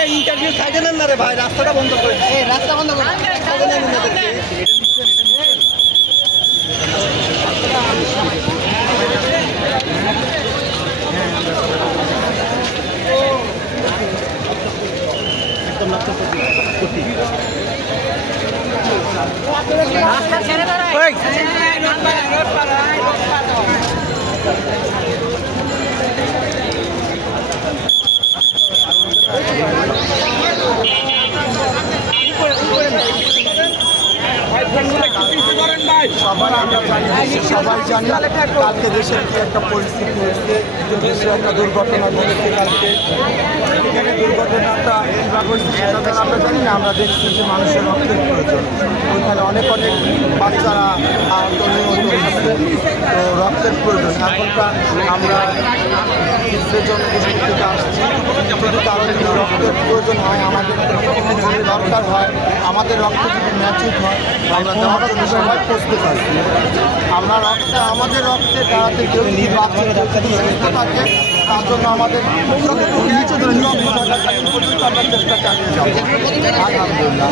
এই ইন্টারভিউ সাইডে নেন না রে ভাই রাস্তাটা বন্ধ করে রাস্তা বন্ধ করে। সাইডে নেন ওনাদেরকে। সবাই আমরা জানি সবাই দেশের কি একটা পরিস্থিতি হয়েছে দেশে দুর্ঘটনা ঘটেছে কালকে এখানে দুর্ঘটনাটা হয়েছে আমরা জানি না আমরা দেখছি যে মানুষের রক্তের প্রয়োজন। ওইখানে অনেক অনেক বাচ্চারা হয়েছে রক্তের প্রয়োজন এখনকার আমরা জনগোষ্ঠী থেকে আসছি। রক্তের প্রয়োজন হয় আমাদের যদি দরকার হয় আমাদের রক্ত যদি ম্যাচিং হয় আমরা দেওয়ার জন্য সবাই প্রস্তুত আছি। আমরা রক্ত আমাদের রক্তে দাঁড়াতে কেউ বাচ্চা সুস্থ থাকে তার জন্য আমাদের যতটুকু নিচে ধরে রক্ত থাকা থাকে পর্যন্ত আমরা চেষ্টা চালিয়ে যাব। আলহামদুলিল্লাহ।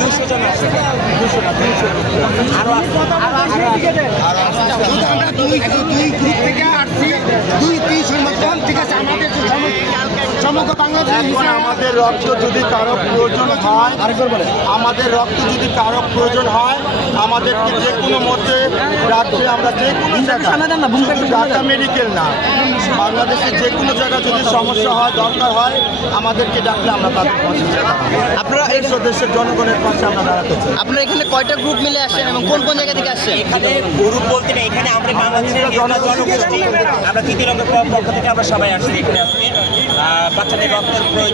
দুশো না তিনশো আমরা দুই দুই গ্রুপ থেকে আসছি দুই দুই সংগঠন ঠিক আছে আমাদের যে সম- সমগ্র বাংলাদেশ এখন আমাদের রক্ত যদি কারও প্রয়োজন হয় আমাদের রক্ত যদি কারও প্রয়োজন হয় আমাদেরকে যে কোনো মধ্যে রাজ্যে আমরা যে কোনো জায়গায় ঢাকা মেডিকেল না বাংলাদেশে যে কোনো জায়গায় যদি সমস্যা হয় দরকার হয় আমাদেরকে ডাকলে আমরা তাদের পাশে। আপনারা এই দেশের জনগণের পাশে আমরা দাঁড়াতে চাই। আপনারা এখানে কয়টা গ্রুপ মিলে আসছেন এবং কোন কোন জায়গা থেকে আসছেন? এখানে গ্রুপ বলতে না এখানে আমরা বাংলাদেশের একটা জনগোষ্ঠী আমরা তৃতীয় রঙের পক্ষ থেকে আমরা সবাই আসছি এখানে আসছি। রক্তের প্রয়োজন